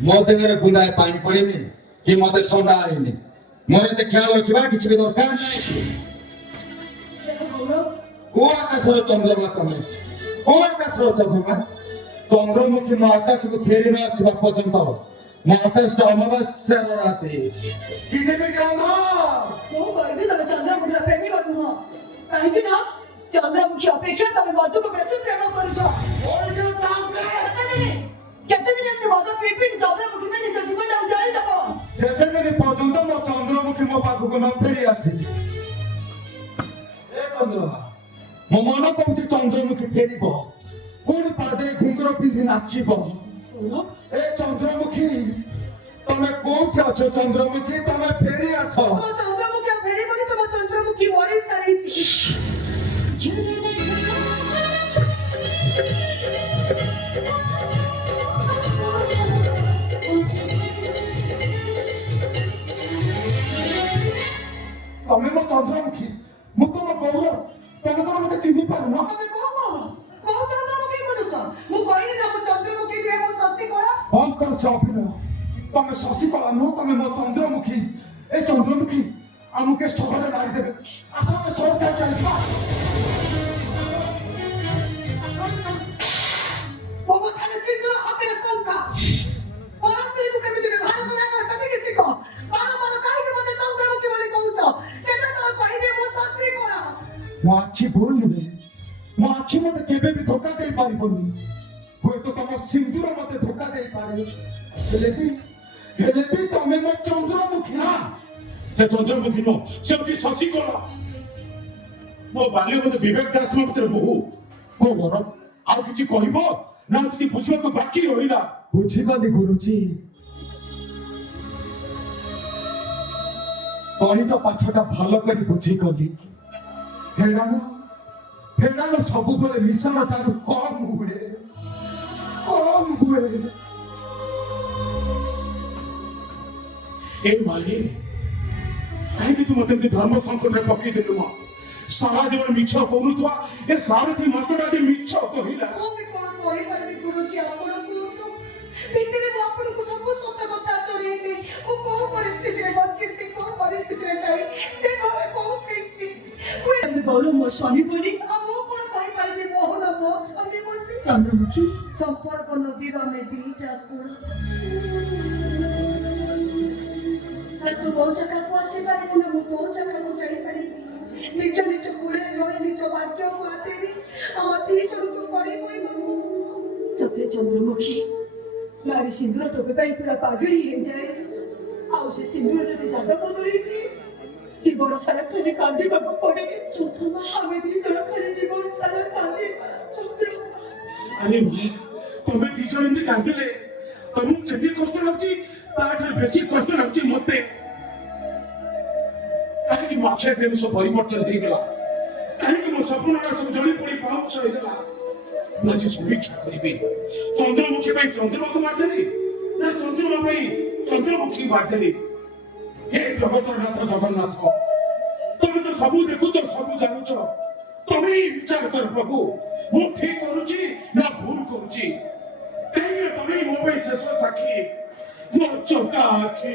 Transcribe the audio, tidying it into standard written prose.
ମୋ ଦେହରେ ବୁନ୍ଦାଏ ପାଣି ପଡ଼ିନି କି ମତେ ଥଣ୍ଡା ହେଇନି। ମୋର ଏତେ ଖ୍ୟାଲ ରଖିବା କିଛି ବି ଦରକାର ନାହିଁ। କୋଉ ଆକାଶର ଚନ୍ଦ୍ରମା ତମେ? କୋଉ ଆକାଶର ଚନ୍ଦ୍ରମା? ଚନ୍ଦ୍ରମୁଖୀ ମୋ ଆକାଶକୁ ଫେରି ନ ଆସିବା ପର୍ଯ୍ୟନ୍ତ ମୋ ଆକାଶର ଅମାବାସ୍ୟାର ରାତି। ମୁଁ କହିବି ତମେ ଚନ୍ଦ୍ରମୁଖୀର ପ୍ରେମିକ ନୁହଁ, କାହିଁକି ନା ଚନ୍ଦ୍ରମୁଖୀ ଅପେକ୍ଷା ତମେ ମଧୁକୁ ବେଶୀ ପ୍ରେମ କରୁଛ। କେତେ ଦିନ ଏମିତି ମଦ ପିଇ ପିଇ ଚନ୍ଦ୍ରମୁଖୀ ପାଇଁ ନିଜ ଜୀବନଟାକୁ ଜାଳିଦବ? ଯେତେ ଦିନ ପର୍ଯ୍ୟନ୍ତ ମୋ ଚନ୍ଦ୍ରମୁଖୀ ମୋ ପାଖକୁ ନ ଫେରି ଆସିଛି। ଏ ଚନ୍ଦ୍ରମା, ମୋ ମନ କହୁଛି ଚନ୍ଦ୍ରମୁଖୀ ଫେରିବ, ପୁଣି ପାଦରେ ଘୁଙ୍ଗୁର ପିନ୍ଧି ନାଚିବ। ଏ ଚନ୍ଦ୍ରମୁଖୀ, ତମେ କୋଉଠି ଅଛ? ଚନ୍ଦ୍ରମୁଖୀ, ତମେ ଫେରି ଆସ। ମୋ ଚନ୍ଦ୍ରମୁଖୀ ଫେରିବନି, ତମ ଚନ୍ଦ୍ରମୁଖୀ ମରି ସାରିଛି। ତମେ ମୋ ଚନ୍ଦ୍ରମୁଖୀ, ମୁଁ ତମ ଗୌରବ, ତମେ କଣ ମତେ ଚିହ୍ନି ପାରୁନ? ତମେ କୋଉ ଚନ୍ଦ୍ରମୁଖୀ ଖୋଜୁଛ? ମୁଁ କହିଲି ନା ମୁଁ ଚନ୍ଦ୍ରମୁଖୀ ନୁହେଁ, ମୁଁ ଶଶିକଳା। ବନ୍ଦ କର ସେ ଅଭିନୟ। ତମେ ଶଶିକଳା ନୁହଁ, ତମେ ମୋ ଚନ୍ଦ୍ରମୁଖୀ। ଏ ଚନ୍ଦ୍ରମୁଖୀ, ଆମକୁ ସହରରେ ମାରିଦେବେ। ଆସ ଆମେ ସହର ଚାଲିବା। ମୋ ପାଖରେ ସିନ୍ଦୁର, ହାତରେ ଶଙ୍ଖା। ପର ସ୍ତ୍ରୀକୁ କେମିତି ବ୍ୟବହାର କରାଯାଏ ସେତିକି ଶିଖ। ବାରମ୍ବାର କାହିଁକି ମତେ ଚନ୍ଦ୍ରମୁଖୀ ବୋଲି କହୁଛ? କେତେ ଥର କହିବି ମୁଁ ଶଶିକଳା? ମୋ ଆଖି ଭୁଲ ନୁହେଁ, ମୋ ଆଖି ମତେ କେବେ ବି ଧୋକା ଦେଇ ପାରିବନି। ହୁଏତ ତମ ସିନ୍ଦୁର ମତେ ଧୋକା ଦେଇପାରେ, ହେଲେ ବି ତମେ ମୋ ଚନ୍ଦ୍ରମୁଖୀ। ନା, ସେ ଚନ୍ଦ୍ରମୁଖୀ ନୁହଁ, ସେ ହଉଛି ଶଶିକଳା। ମୋ ବାଲ୍ୟବଧ ବିବେକ ଦାସ ଭିତରେ ବହୁ ମୋ ଘର। ଆଉ କିଛି କହିବ ନା କିଛି ବୁଝିବାକୁ ବାକି ରହିଲା? ବୁଝିଗଲି ଗୁରୁଜୀ। ଗଣିତ ପାଠଟା ଭଲ କରି ବୁଝିଗଲି। ଫେରାଣ ସବୁବେଳେ ମିଶନ ଠାରୁ କମ ହୁଏ। ଏ ମାଲି, କାହିଁକି ତୁ ମତେ ଏମିତି ଧର୍ମ ସଂକଟରେ ପକେଇଦେଲୁ? ମା ସାରା ଜୀବନ ମିଛ କହୁନଥିବା ଏ ସାରଥି ମାତ୍ରା ଯେ ମିଛ କହିଲା। ମୁଁ ବି କଣ କରିପାରିବି ଗୁରୁଜୀ? ଆପଣ କୁହନ୍ତୁ। ଭିତରେ ମୁଁ ଆପଣଙ୍କୁ ସବୁ ସତ କଥା ଜଣେଇବି। ମୁଁ କୋଉ ପରିସ୍ଥିତିରେ ବଞ୍ଚିଛି, କୋଉ ପରିସ୍ଥିତିରେ ଯାଇ ସେ ଘରେ ପହଞ୍ଚେଇଛି। ମୁଁ ଏମିତି ଗୌରବ ମୋ ସ୍ୱାମୀ ବୋଲି, ଆଉ ମୁଁ କଣ କହିପାରିବି ମୋହନ ମୋ ସ୍ୱାମୀ ବୋଲି? ଚନ୍ଦ୍ରମୁଖୀ, ସମ୍ପର୍କ ନଦୀର ଆମେ ଦିଟା କୂଳ। ତୁ ମୋ ଜାଗାକୁ ଆସିପାରିବୁ ନା ମୁଁ ତୋ ଜାଗାକୁ ଯାଇପାରିବି। ନିଜ ନିଜ କୂଳରେ ରହି ନିଜ ଭାଗ୍ୟକୁ ହାତେରି ଆମ ଦି ଜଣକୁ ପଡ଼ି ବୋଇବାକୁ। ସତେ ଚନ୍ଦ୍ରମୁଖୀ, ନାରୀ ସିନ୍ଦୁର ଟୋପେ ପାଇଁ ପୁରା ପାଗଳି ହେଇଯାଏ। ଆଉ ସେ ସିନ୍ଦୁର ଯଦି ଜାଗା ବଦଳି ଦିଏ, ଜୀବନ ସାରା ଖାଲି କାନ୍ଦିବାକୁ ପଡ଼େ। ଚନ୍ଦ୍ରମା, ଆମେ ଦି ଜଣ ଖାଲି ଜୀବନ ସାରା କାନ୍ଦିବା। ଚନ୍ଦ୍ରମା, ଆରେ ଭାଇ, ତମେ ଦି ଜଣ ଏମିତି କାନ୍ଦିଲେ ତମକୁ ଯେତିକି କଷ୍ଟ ଲାଗୁଛି ତାଠାରୁ ବେଶୀ କଷ୍ଟ ଲାଗୁଛି ମତେ। କାହିଁକି ମୋ ଆଖି ଆଗରେ ସବୁ ପରିବର୍ତ୍ତନ ହେଇଗଲା? କାହିଁକି ମୋ ସ୍ୱପ୍ନଟା ସବୁ ଜଳି ପଡ଼ି ପାଉଁଶ ହେଇଗଲା? ମୁଁ ଆଜି ସମୀକ୍ଷା କରିବି, ଚନ୍ଦ୍ରମୁଖୀ ପାଇଁ ଚନ୍ଦ୍ରମାକୁ ମାରିଦେଲି ନା ଚନ୍ଦ୍ରମା ପାଇଁ ଚନ୍ଦ୍ରମୁଖୀ ମାରିଦେଲି? ହେ ଜଗତର ନାଥ ଜଗନ୍ନାଥ, ତମେ ତ ସବୁ ଦେଖୁଛ, ସବୁ ଜାଣୁଛ, ତମେ ହିଁ ବିଚାର କର ପ୍ରଭୁ। ମୁଁ ଠିକ କରୁଛି ନା ଭୁଲ କରୁଛି? କାହିଁକି ତମେ ମୋ ପାଇଁ ଶେଷ ସାକ୍ଷୀ, ମୋ ଚକା ଆଖି।